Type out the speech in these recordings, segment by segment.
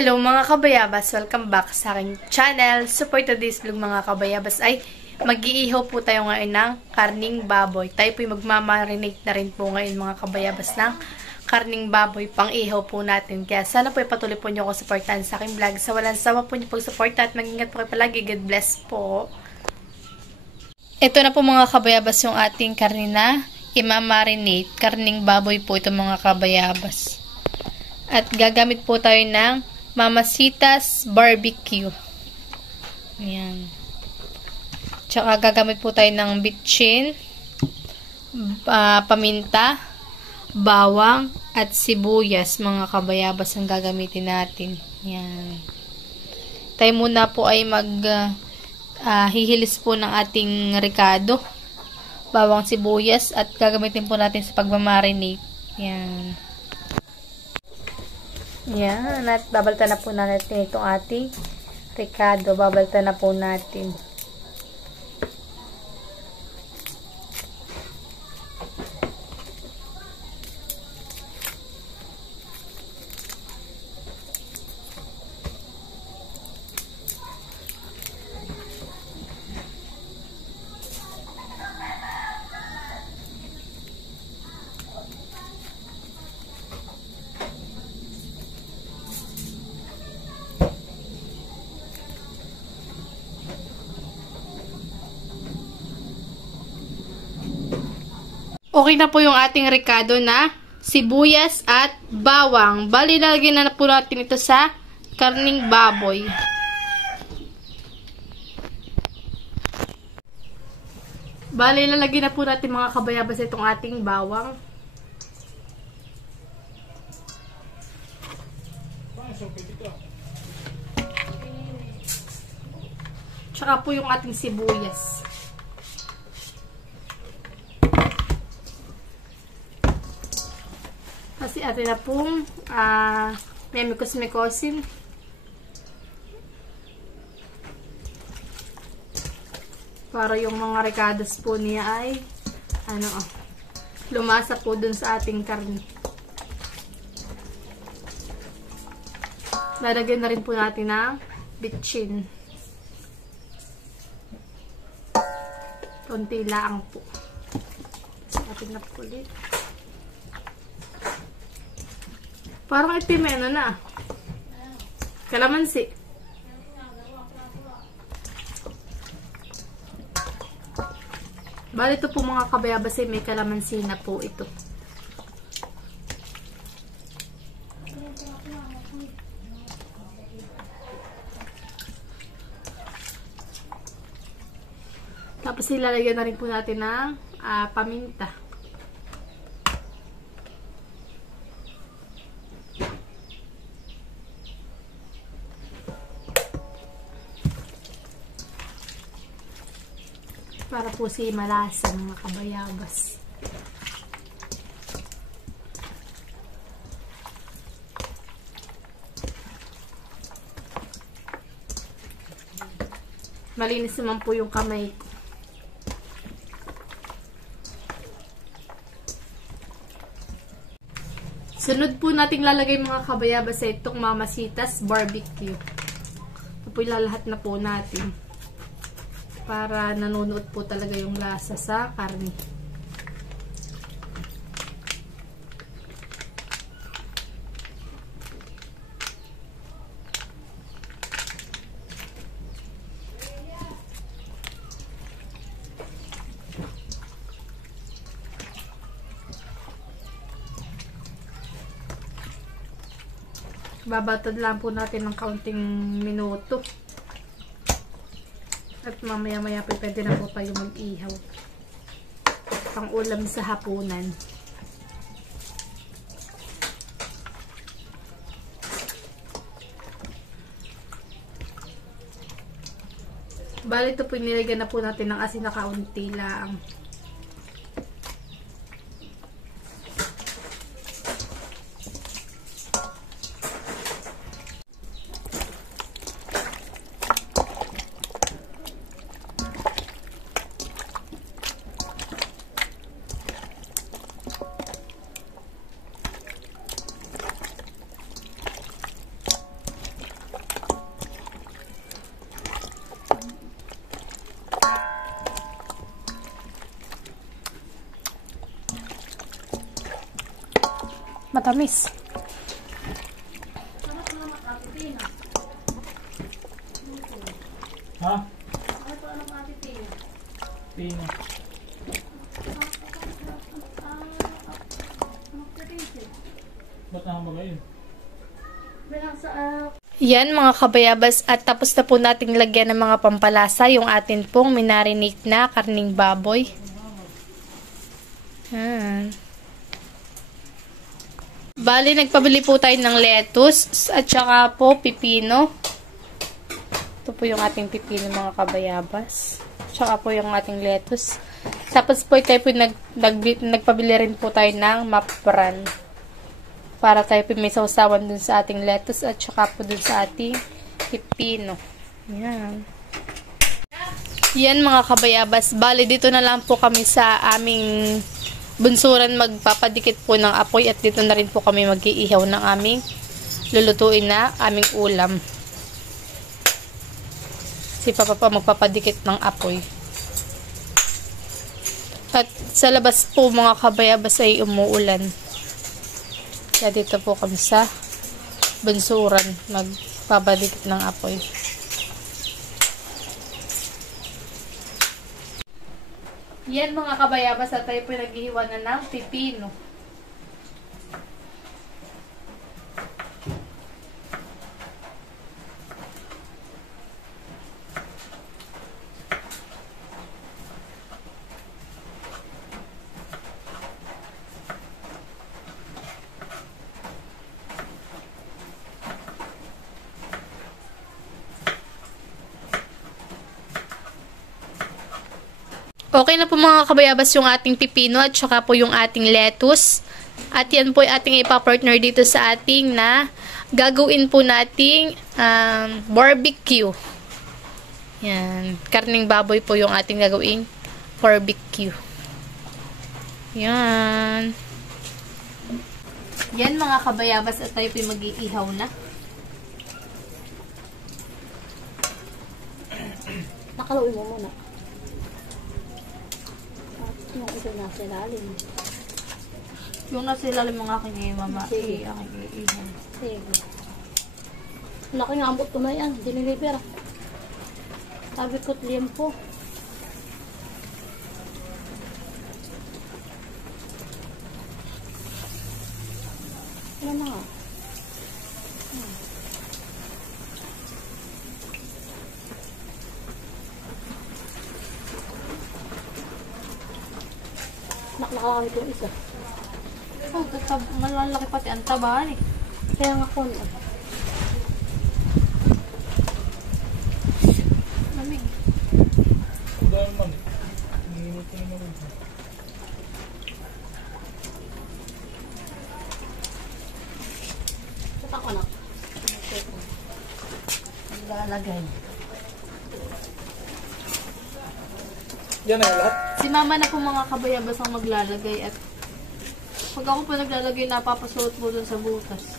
Hello mga kabayabas! Welcome back sa aking channel. So for today's vlog mga kabayabas ay mag-iihaw po tayo ngayon ng karning baboy. Tayo po magmamarinate na rin po ngayon mga kabayabas ng karning baboy pang ihaw po natin. Kaya sana po ipatuloy po nyo ako supportahan sa aking vlog. Sa walang sawa po nyo pag-suporta at mag-ingat po kayo palagi. God bless po. Ito na po mga kabayabas yung ating karni na imamarinate. Karning baboy po ito mga kabayabas. At gagamit po tayo ng Mamacita's Barbecue. Ayan. Tsaka gagamit po tayo ng bitchin, paminta, bawang, at sibuyas. Mga kabayabas ang gagamitin natin. Ayan. Tayo muna po ay hihilis po ng ating ricado, bawang, sibuyas, at gagamitin po natin sa pagmamarinate. Ayan. Yan, at babaltan na po natin itong ating ricado. Babaltan na po natin. Okay na po yung ating ricado na sibuyas at bawang. Bali, lalagyan na po natin ito sa karning baboy. Bali, lalagyan na po natin mga kabayabas itong ating bawang. Tsaka po yung ating sibuyas. Kasi atin na pong memikos-mikosin. Para yung mga ricados po niya ay lumasa po dun sa ating karne. Lalagyan na rin po natin ng bitchin. Konti lang po. Atin na po ulit. Parang itim na. Kalamansi. Bali ito po mga kabayabas ay may kalamansi na po ito. Tapos ilalagyan na rin po natin ng paminta. Para po si malasa mga kabayabas. Malinis naman po yung kamay ko. Sunod po nating lalagay mga kabayabas sa itong Mamacita's Barbecue. Ito po ilalahat na po natin. Para nanunuot po talaga yung lasa sa karne. Babatad lang po natin ng kaunting minuto. At mamaya-maya po pwede na po tayo mag-ihaw. Pang ulam sa hapunan. Bali ito po nilagyan na po natin ng asin na kaunti lang. Matamis. Ha? Pino. Ba't nakamagay yun? Yan mga kabayabas, at tapos na po nating lagyan ng mga pampalasa yung atin pong minarinate na karning baboy. Yan. Bali, nagpabili po tayo ng lettuce at saka po pipino. Ito po yung ating pipino mga kabayabas. Tsaka po yung ating lettuce. Tapos po tayo po nagpabili rin po tayo ng mapran. Para tayo po may sausawan dun sa ating lettuce at saka po dun sa ating pipino. Yan. Yan mga kabayabas. Bali, dito na lang po kami sa aming bunsuran magpapadikit po ng apoy at dito na rin po kami mag-iihaw ng aming lulutuin na aming ulam. Si Papa pa magpapadikit ng apoy. At sa labas po mga kabayabas ay umuulan. Kaya dito po kami sa bunsuran magpapadikit ng apoy. Yan mga kabayabas, at tayo po naghihiwa na ng pipino. Okay na po mga kabayabas yung ating pipino at saka po yung ating lettuce. At yan po yung ating ipapartner dito sa ating na gagawin po nating barbecue. Yan. Karning baboy po yung ating gagawing barbecue. Yan. Yan mga kabayabas, at tayo po yung mag-iihaw na. Nakalawin mo muna. Yung ito nasa ilalim. Yung nasa ilalim ng aking mama, Sige. aking iihaw. Sige. Laki nga ambot ko na yan. Diniliver. Sabi ko, liempo. Ano na nga? Nakakamit yung isa. Oh, malalaki pati ang taba eh. Kaya nga ko na. Lamig. Dahil man eh. Nanginit ko naman. Saka ko na. Lalagay. Yan na lahat? Si mama na po mga kabayabas ang maglalagay, at pag ako po naglalagay, napapasuot po dun sa butas.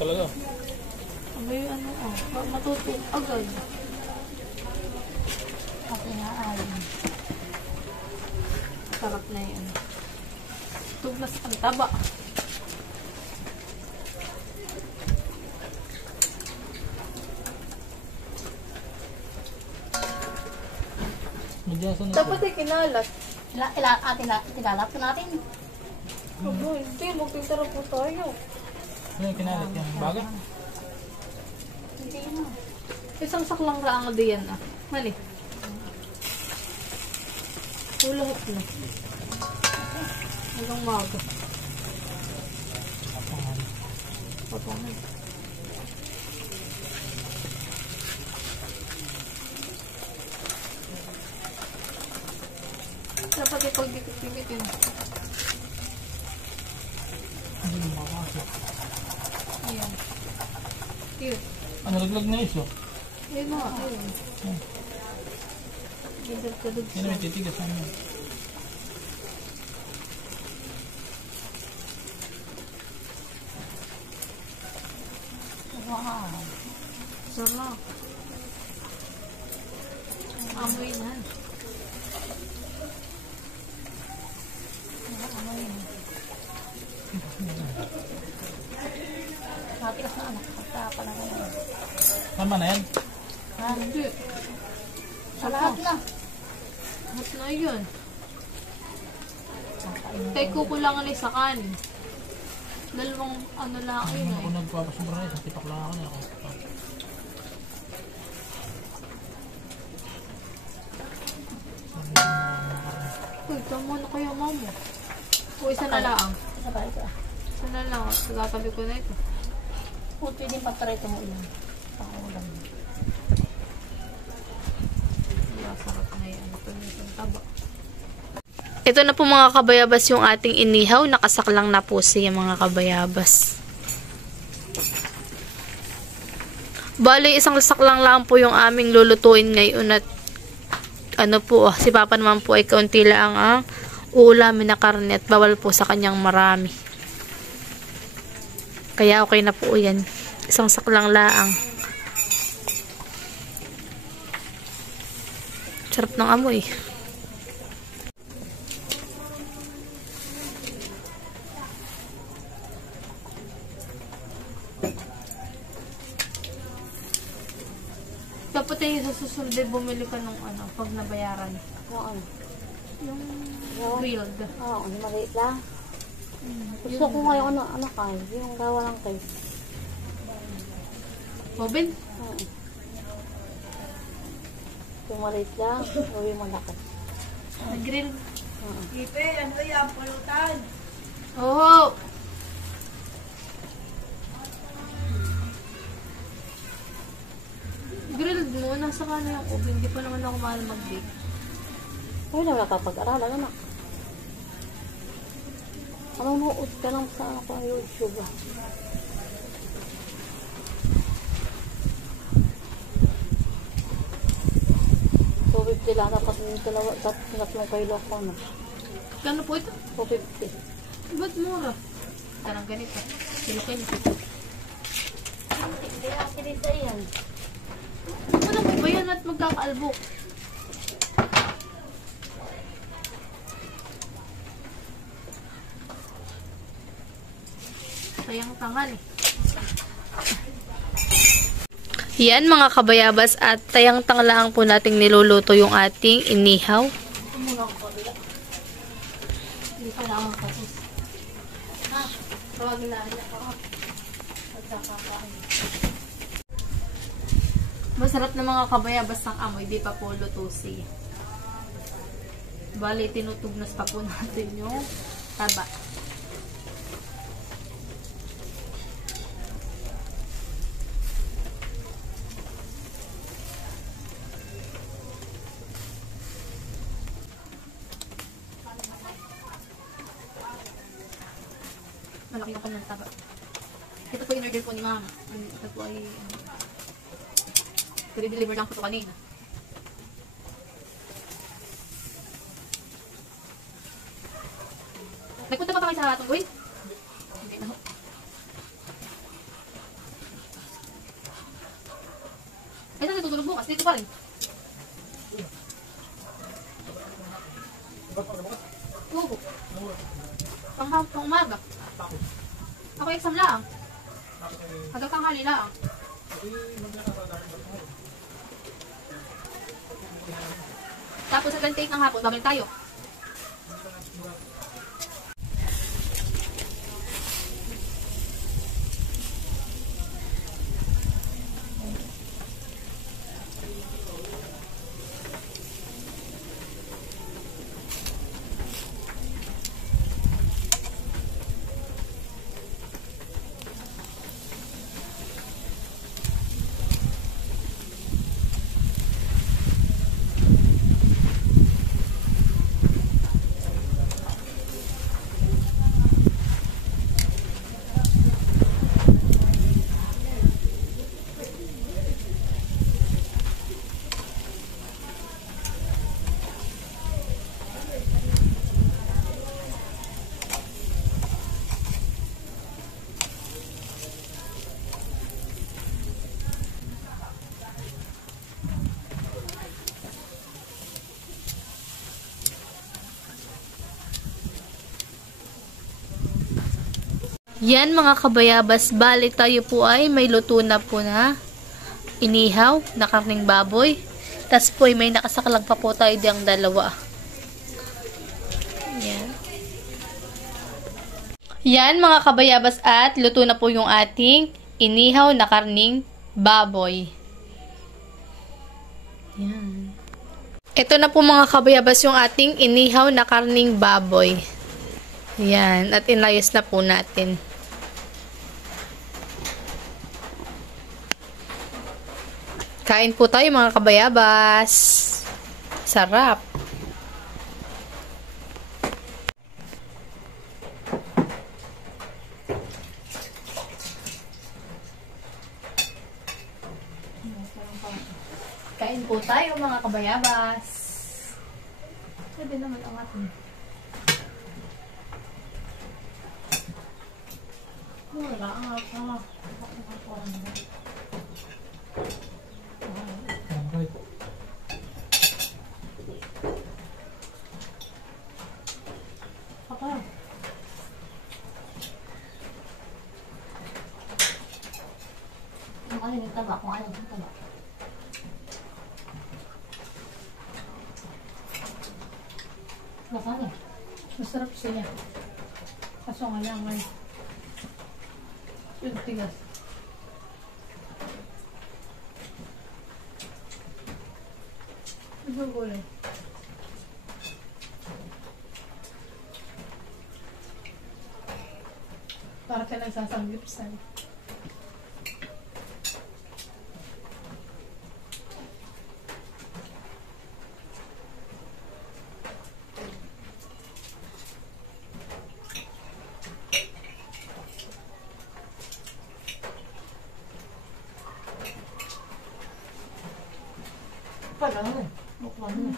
Talaga? Abay, ano matuto agad. Kasi nga ay. Sarap na yun. Tugnas ang taba. Madyasan na Dapat ay kinalat. Tilalap ko natin. Abo, hindi. Magtitira po tayo. Ano yung kinalit yan? Baga? Hindi na. Isang saklang raang diyan ah. Mali. Lahat na. Hanggang maga. Papangan. Dapat ipag-dikit-dikit yun. Hindi mo makakasya. Ayan. Cute. Ano, laglag na iso? Ayun na. Ayun. Gagad-gagad Yan na may titigas na yun. Wow. Sarap. Amoy na. Amoy na. Tama na yan. Ha? Hindi. Sa lahat na. Lahat na yun. Kay kukulangan sa kanin. Dalawang ano lang yun Ako eh. nagpapasobra na. Tipak lang ako na ako. Uy, tama na kaya mama. O isa na lang. Sabay ka. Isa na lang. Tatabi ko na ito. O, pwede pataray ito mo ilan. Pangulam. Masarap na yan. Ito na yung taba. Ito na po mga kabayabas yung ating inihaw. Nakasaklang na po siya mga kabayabas. Bali, isang saklang lang po yung aming lulutuin ngayon at ano po, si Papa naman po ay kaunti lang ang uulamin na karne at bawal po sa kanyang marami. Kaya okay na po yan. Isang saklang laang. Sarap ng amoy. Dapat tayo sa susunod ay bumili ka nung ano, pag nabayaran. Yung ano? Yung Yung- grilled. Oo, maliit lang. Gusto ko nga yung ano kayo. Yung gawa lang kayo. Bobin? Oo. Yung maliit lang. O yung malaki. Nag-grill. Oo. Ipe, ano yan? Pulutan. Oo! Grilled mo, nasa kano yung oven. Hindi pa naman ako mahal mag-bake. Ay, na nakapag-aralan na. Anong nuot ka lang sa ako ang YouTube ah. So, 50 lang. Tapos yung tatlong kilo ko na. Kano po ito? 250. Ba't mura? Parang ganito. Pilikin. Hindi ang kinisa yan. Ano mo ba yan at magkakaalbok? Sayang tangal eh. Yan mga kabayabas at tayang-tang lang po nating niluluto yung ating inihaw. Ito muna ako pabila. Hindi pa lang ako kasi. Ha? Tawagin na rin ako. Pagkakakain. Masarap na mga kabayabas ng amoy, di pa po lutusi. Bali, tinutugnas pa po natin yung taba. Malaki yung kanyang taba. Ito po in-order po ni Mama. Ito po ay deliver lang po ito kanina. Nagpunta pa kami sa Tungguin? Hindi na ho. Ay, saan natutulog bukas? Dito pa rin. Oo. Pang umaga. Ako exam lang. Hanggang tanghali lang. Tapos sa 28 ng hapon, babalik tayo. Yan mga kabayabas, bali tayo po ay may luto na po na inihaw na karning baboy. Tapos po may nakasakalag pa po tayo diyang dalawa. Yan. Yan mga kabayabas at luto na po yung ating inihaw na karning baboy. Yan. Ito na po mga kabayabas yung ating inihaw na karning baboy. Yan. At inayos na po natin. Kain po tayo mga kabayabas. Sarap. Kain po tayo mga kabayabas. Pwede naman ang atin. Wala ang atin. Okay. Papa. Kung ano yung taba, kung ano yung taba. Masarap eh. Masarap siya. Kaso nga lang ay yung tigas. Ito gulay. Para ka nagsasanggip sa'yo. Pala naman. Mukha naman.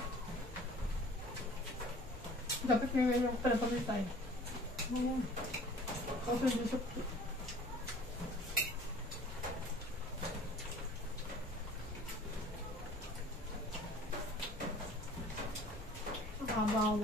Dapat may yung pala tayo. Ayan. Kasi hindi siya nakabaw.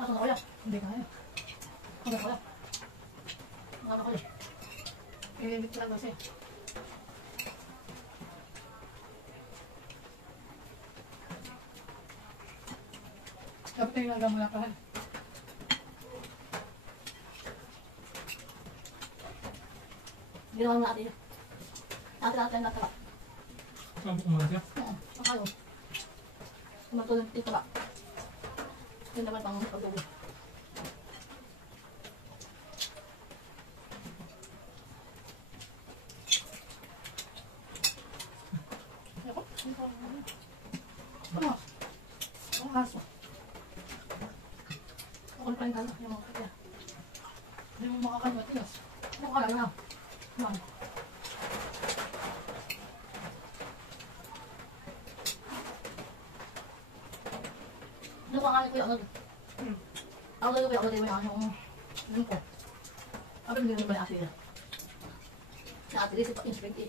Nasa na kaya? Hindi kaya. Nasa na kaya? Nasa na kaya? Inibit lang kasi. Dapat yung nagamula ka. Ginawa mo natin yun. Natin natala. Sabi ko nga siya. Oo. Akayo. Matulog dito ba? Yun naman pang pagdugo. Ako. Ano? Ang aso. Ako pa rin kala. Yung mga kaya. Hindi mo makakalmatigas. Ano ka lang na? Yan. Ano pa nga kuya? Ako lang kuya. Ako lang kuya. Yung ko. Ako lang yung kuya ate niya. Sa ate niya sa inspecti.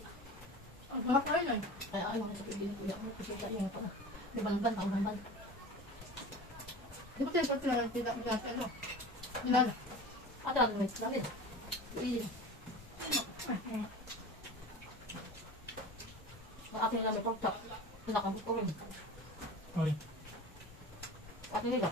Ang mahal kayo yan. Kaya ayaw nga sa pagdinin kuya. Ako kasi siya yung pala. May banban. Ako banban. Di ba tayo pati lang tidak magkasi ano? Nilala. Ate ano may dami. Iin. Ate nila may pork chop. Pinakabot ko rin. Okay. Ate nila.